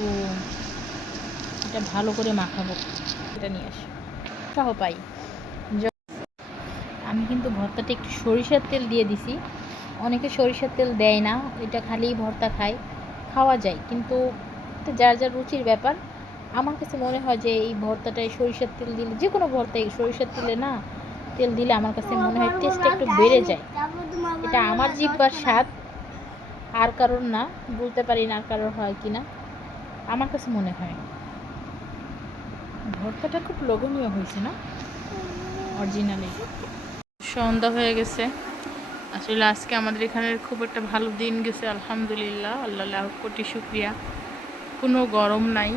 কিন্তু এটা ভালো করে মাখাবো। এটা নিয়ে আসি। সহ পাই। আমি কিন্তু ভর্তাটা একটু সরিষার তেল দিয়ে দিছি। অনেকে সরিষার তেল দেয় না, এটা খালি ভর্তা খায়। খাওয়া যায়, কিন্তু যার যার রুচির ব্যাপার। আমার কাছে মনে হয় যে এই ভর্তাটায় সরিষার তেল দিলে, যে কোনো ভর্তায় সরিষার তেলে না, তেল দিলে আমার কাছে মনে হয় টেস্টটা একটু বেড়ে যায়। এটা আমার জিব্বার স্বাদ। আর কারোর না, বলতে পারি না আর কারোর হয় কি না আমার কাছে মনে হয়। ভর্তাটা খুব লোভনীয় হয়েছে না? অরিজিনালি সন্ধ্যা হয়ে গেছে। আসলে আজকে আমাদের এখানের খুব একটা ভালো দিন গেছে, আলহামদুলিল্লাহ। আল্লাহ কোটি শুক্রিয়া। কোনো গরম নাই।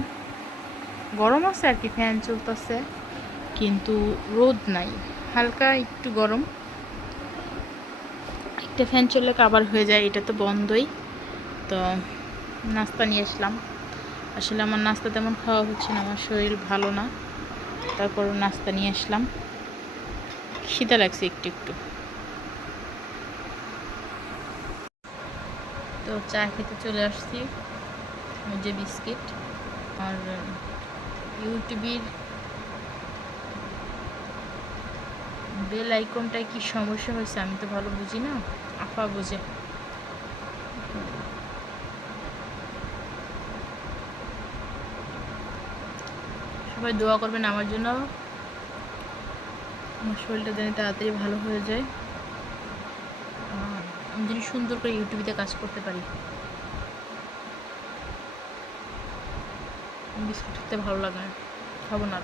গরম আছে আর কি ফ্যান চলতেছে। কিন্তু রোদ নাই। হালকা একটু গরম। একটা ফ্যান চললে কাবার হয়ে যায়, এটা তো বন্ধই। তো, নাস্তা নিয়ে আসলাম। আসলে আমার নাস্তা তেমন খাওয়া হচ্ছে না, আমার শরীর ভালো না। তারপর নাস্তা নিয়ে আসলাম। খিদে লাগছে একটু একটু। তো চা খেতে চলে আসছি যে বিস্কিট আর, ইউটিউবের বেল আইকনটায় কি সমস্যা হয়েছে আমি তো ভালো বুঝি না, আফা বুঝে। সবাই দোয়া করবেন আমার জন্য। আমার শরীরটা যেন তাড়াতাড়ি ভালো হয়ে যায়। আমি যেন সুন্দর করে ইউটিউবে কাজ করতে পারি। বিস্কুট খেতে ভালো লাগে খাব না।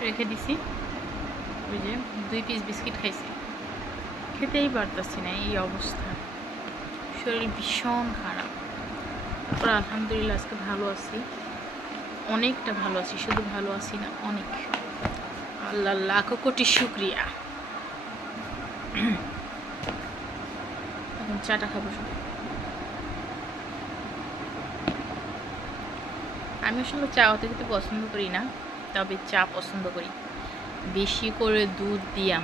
রেখে দিছি। ওই যে দুই পিস বিস্কিট খাইছি। খেতেই পারতাছি না এই অবস্থা। শরীর ভীষণ খারাপ। তারপর আলহামদুলিল্লাহ আজকে ভালো আছি। অনেকটা ভালো আছি, শুধু ভালো আছি না, অনেক। আল্লাহ লাখ কোটি শুক্রিয়া। এখন চাটা খাব শুধু আমি আসলে চা অত খেতে পছন্দ করি না, তবে চা পছন্দ করি। বেশি করে দুধ দিয়া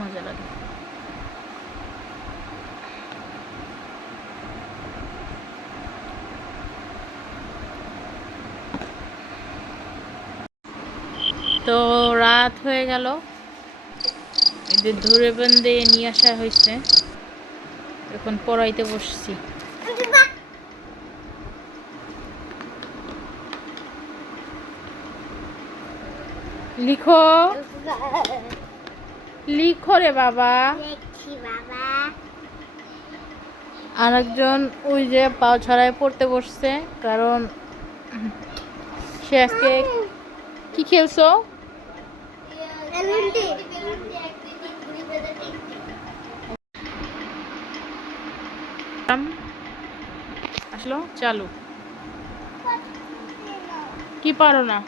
মজা লাগে। তো রাত হয়ে গেল। এদের ধরে বেঁধে নিয়ে আসা হয়েছে। এখন পড়াইতে বসছি। লিখো। লিখো রে বাবা। আর একজন ওই যে পাও ছড়ায় পড়তে বসছে, কারণ সে আজকে কি খেলছো? আসলো? চালু। কি পারো না?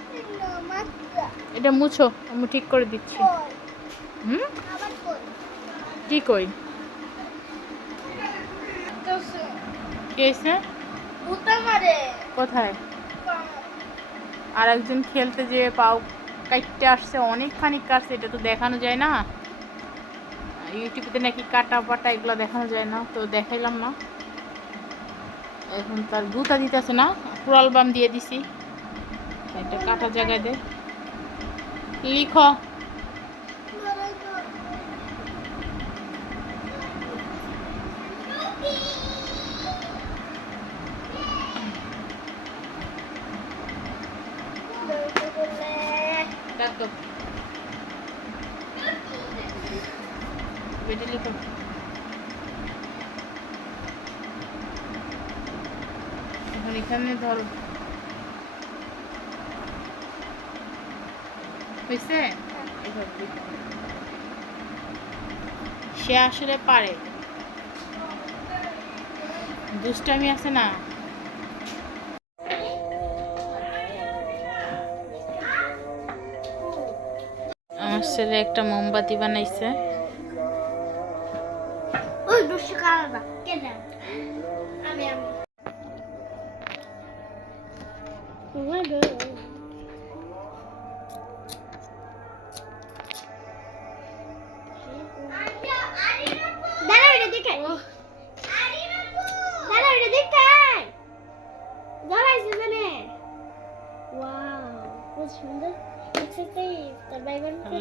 এটা মুছো আমি ঠিক করে দিচ্ছি। হুম? কি কই? কোথায়? আর একজন খেলতে যে পাও কাটতে আসছে, অনেকখানি কাটছে, এটা তো দেখানো যায় না। ইউটিউবে নাকি কাটা পাটা এগুলো দেখানো যায় না, তো দেখাইলাম না। এখন তার গুতা দিতেছে না পুরাল বাম দিয়ে দিছি। এটা কাটা জায়গায় দে। লিখো। বেটে এখন এখানে ধরো। হয়েছে সে আসলে পারে। দুষ্টামি আছে না? আমার ছেলে একটা মোমবাতি বানাইছে।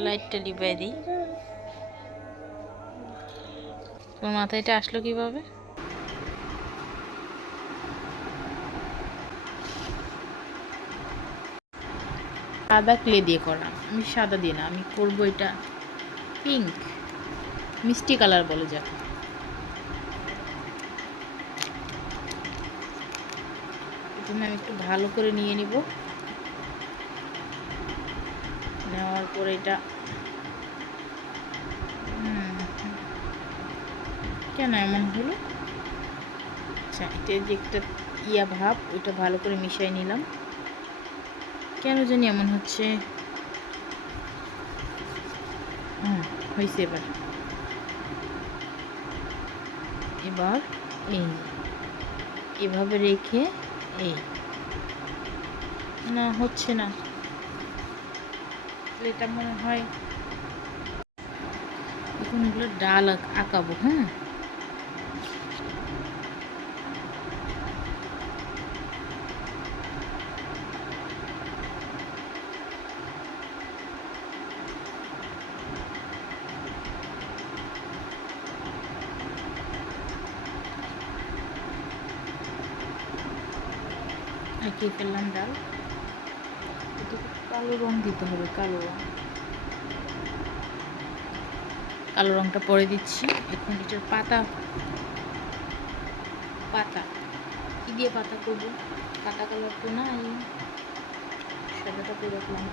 লাইটটা তোমার মাথায় এটা আসলো কীভাবে? সাদা ক্লে দিয়ে করা। আমি সাদা দিয়ে না, আমি করব এটা পিঙ্ক মিষ্টি কালার বলে যাকে। প্রথমে আমি একটু ভালো করে নিয়ে নিব। নেওয়ার পরে এটা। কেন এমন হলো? আচ্ছা এটা যে একটা ইয়া ভাব, ওইটা ভালো করে মিশিয়ে নিলাম। কেন জানি এমন হচ্ছে? হয়েছে এবার। এবার এই, এভাবে রেখে এই। না, হচ্ছে না। এটা মনে হয়, এখন এগুলো ডাল আঁক- আঁকাবো হ্যাঁ? এঁকে ফেললাম ডাল এটাকে কালো রং দিতে হবে কালো রং। কালো রংটা পরে দিচ্ছি। এখন এটার পাতা পাতা। কি দিয়ে পাতা করব? পাতা কালার তো নাই। সাদাটা করে রাখলাম।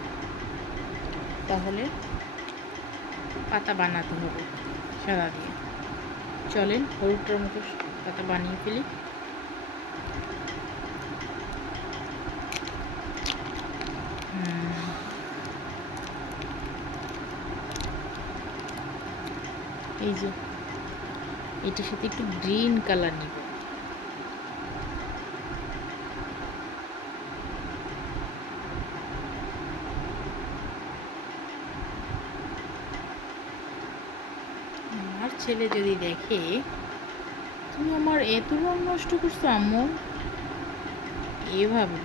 তাহলে পাতা বানাতে হবে সাদা দিয়ে। চলেন হলুদটার মতো পাতা বানিয়ে ফেলি হুম। এই যে, এটার সাথে একটু গ্রিন কালার নিব। আমার ছেলে যদি দেখে, তুমি আমার এত রং নষ্ট করছ, আম্মু? এভাবে।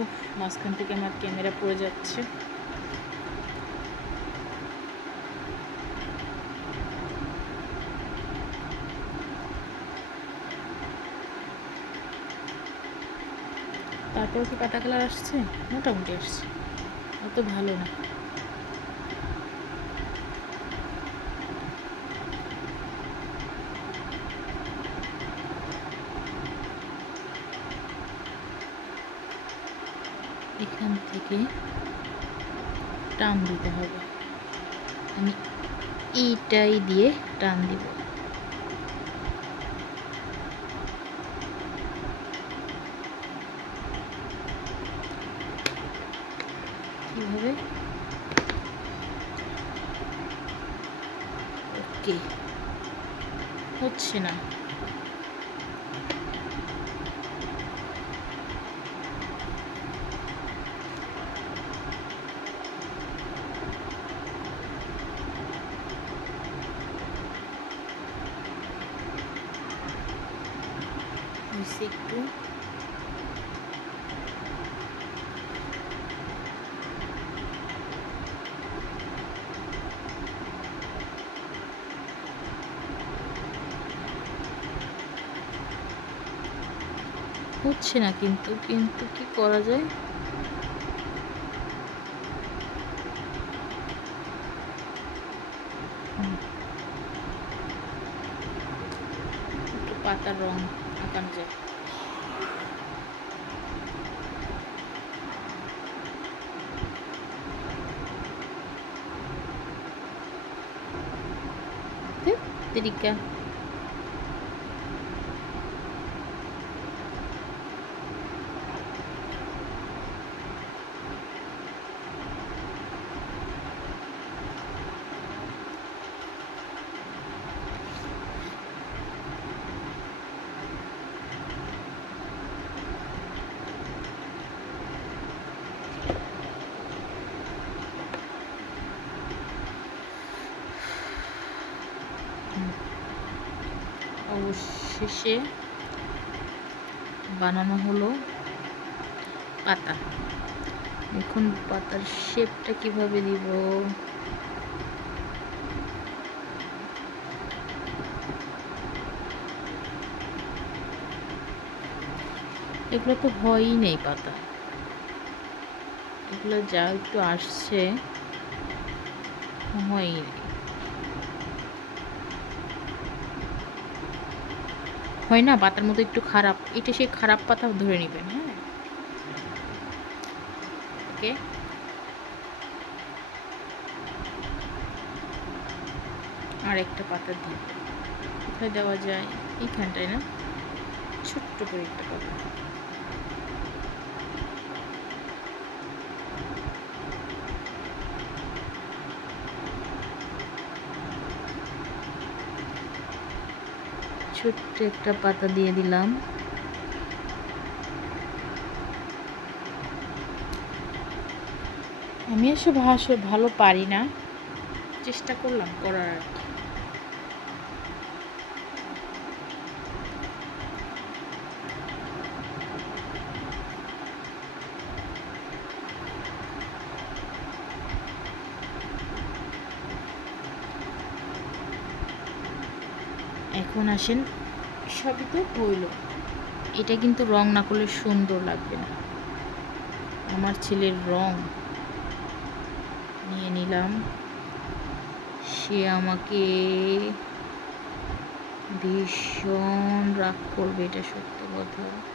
উফ, মাঝখান থেকে আমার ক্যামেরা পড়ে যাচ্ছে। তারপর কি পাতা কালার আসছে? মোটামুটি আসছে। অত ভালো না। এখান থেকে টান দিতে হবে। আমি এইটাই দিয়ে টান দিব। কীভাবে ওকে হচ্ছে না হয়েছে একটু হচ্ছে না কিন্তু কিন্তু কি করা যায়। একটু পাতার রং আঁকানো যায় ধ্যাৎ, অবশেষে বানানো হলো পাতা। এখন পাতার শেপটা কীভাবে দিব? এগুলো তো হয়ই নেই পাতা। এগুলো যা একটু আসছে, হয়ই নেই। হয় না, পাতার মতো একটু খারাপ, এটা সেই খারাপ পাতা ধরে নেবেন হ্যাঁ? ওকে। আর একটা পাতা দিই কোথায় দেওয়া যায়? এইখানটায় না? ছোট্ট করে একটা পাতা ছোট্ট একটা পাতা দিয়ে দিলাম আমি এসে ভাষা ভালো পারি না চেষ্টা করলাম করার আর কি। এখন আসেন তো হইল এটা কিন্তু রং না করলে সুন্দর লাগবে না। আমার ছেলের রং। নিয়ে নিলাম। সে আমাকে ভীষণ রাগ করবে, এটা সত্যি কথা।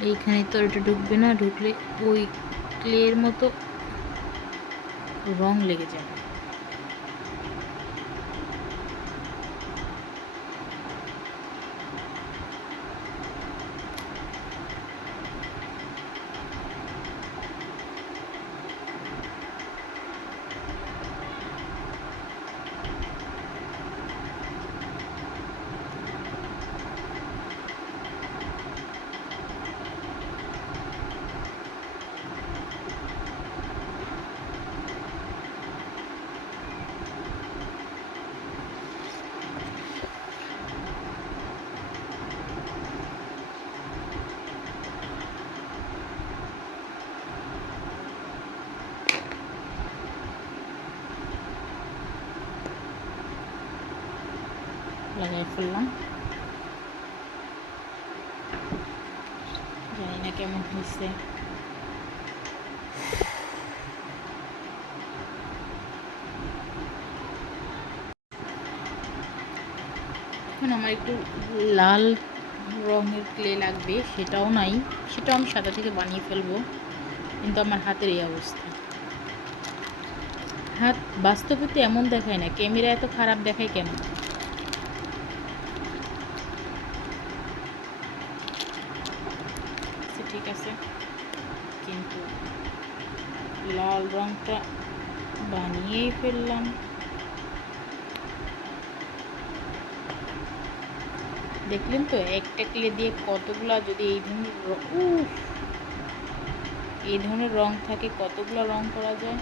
এইখানে তো এটা ঢুকবে না ঢুকলে ওই ক্লের মতো রং লেগে যাবে। ফেললাম। জানি না কেমন হয়েছে। এখন আমার একটু লাল রঙের ক্লে লাগবে, সেটাও নাই। সেটাও আমি সাদা থেকে বানিয়ে ফেলব, কিন্তু আমার হাতের এই অবস্থা। হাত বাস্তবে তো এমন দেখায় না, ক্যামেরা এত খারাপ দেখায় কেন আচ্ছা, ঠিক আছে কিন্তু লাল রংটা বানিয়েই ফেললাম। দেখলেন তো একটা ক্লে দিয়ে কতগুলা যদি এই ধরনের এই ধরনের রং থাকে, কতগুলো রং করা যায়?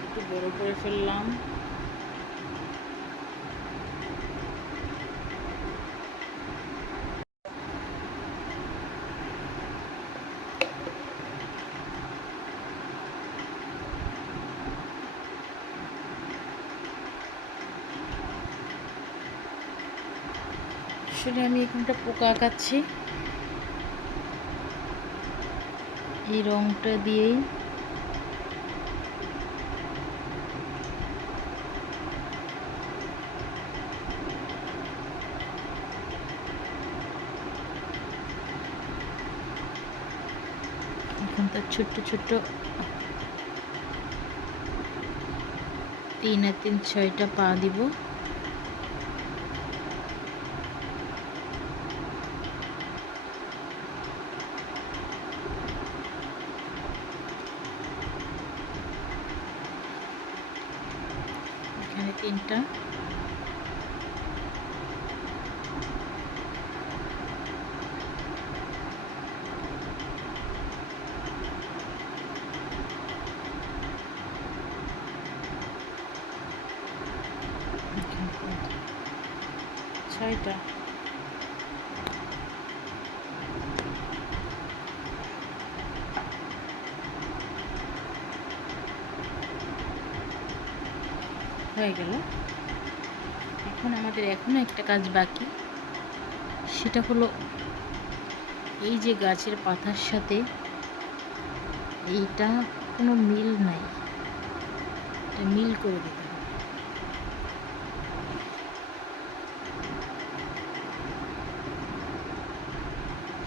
একটু বড় করে ফেললাম। আসলে আমি এখানটা পোকা আঁকাচ্ছি। এই রংটা দিয়েই। এখন তার ছোট্ট ছোট্ট। তিন আর তিন ছয়টা পা দিব এখানে তিনটা এখানে তিনটা। ছয়টা হয়ে গেল। এখন আমাদের এখনও একটা কাজ বাকি। সেটা হলো এই যে গাছের পাতার সাথে এইটা কোনো মিল নাই। এটা মিল করে দিতে হবে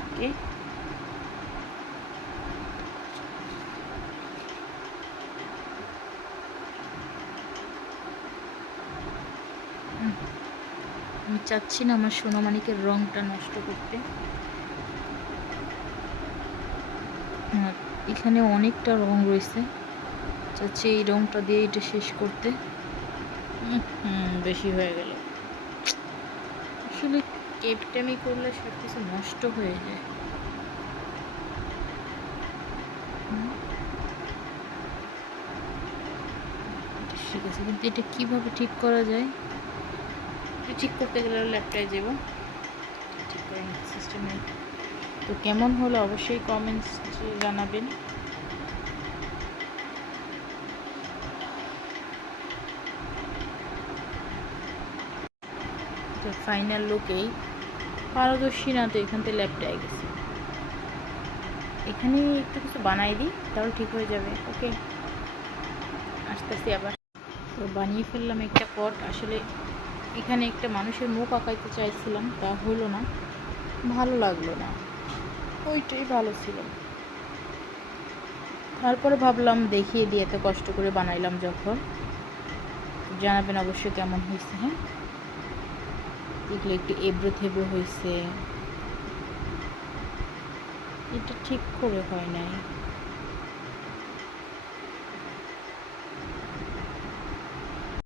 ওকে হুম। আমি চাচ্ছি না আমার সোনামানিকের রংটা নষ্ট করতে। এখানে অনেকটা রং রয়েছে। চাচ্ছি এই রংটা দিয়ে এটা শেষ করতে। বেশি হয়ে গেল। আসলে কেপটেমি করলে সব কিছু নষ্ট হয়ে যায়। ঠিক আছে কিন্তু এটা কীভাবে ঠিক করা যায়? এটা ঠিক করতে গেলে ল্যাপটপে যাব ঠিক করে সিস্টেম নেই তো কেমন হলো অবশ্যই কমেন্টস জানাবেন। তো ফাইনাল লুকেই পারদর্শী না তো এখান থেকে ল্যাপটপে গেছে। এখানে একটু কিছু বানাই দিই তাহলে ঠিক হয়ে যাবে ওকে আসতেছি আবার। তো বানিয়ে ফেললাম একটা পট আসলে এখানে একটা মানুষের মুখ আঁকাইতে চাইছিলাম, তা হলো না। ভালো লাগল না। ওইটাই ভালো ছিল। তারপরে ভাবলাম দেখিয়ে দিয়ে এত কষ্ট করে বানাইলাম যখন। জানাবেন অবশ্যই কেমন হয়েছে হ্যাঁ? এগুলো একটু এবড়ো থেবড়ো হয়েছে। এটা ঠিক করে হয় নাই।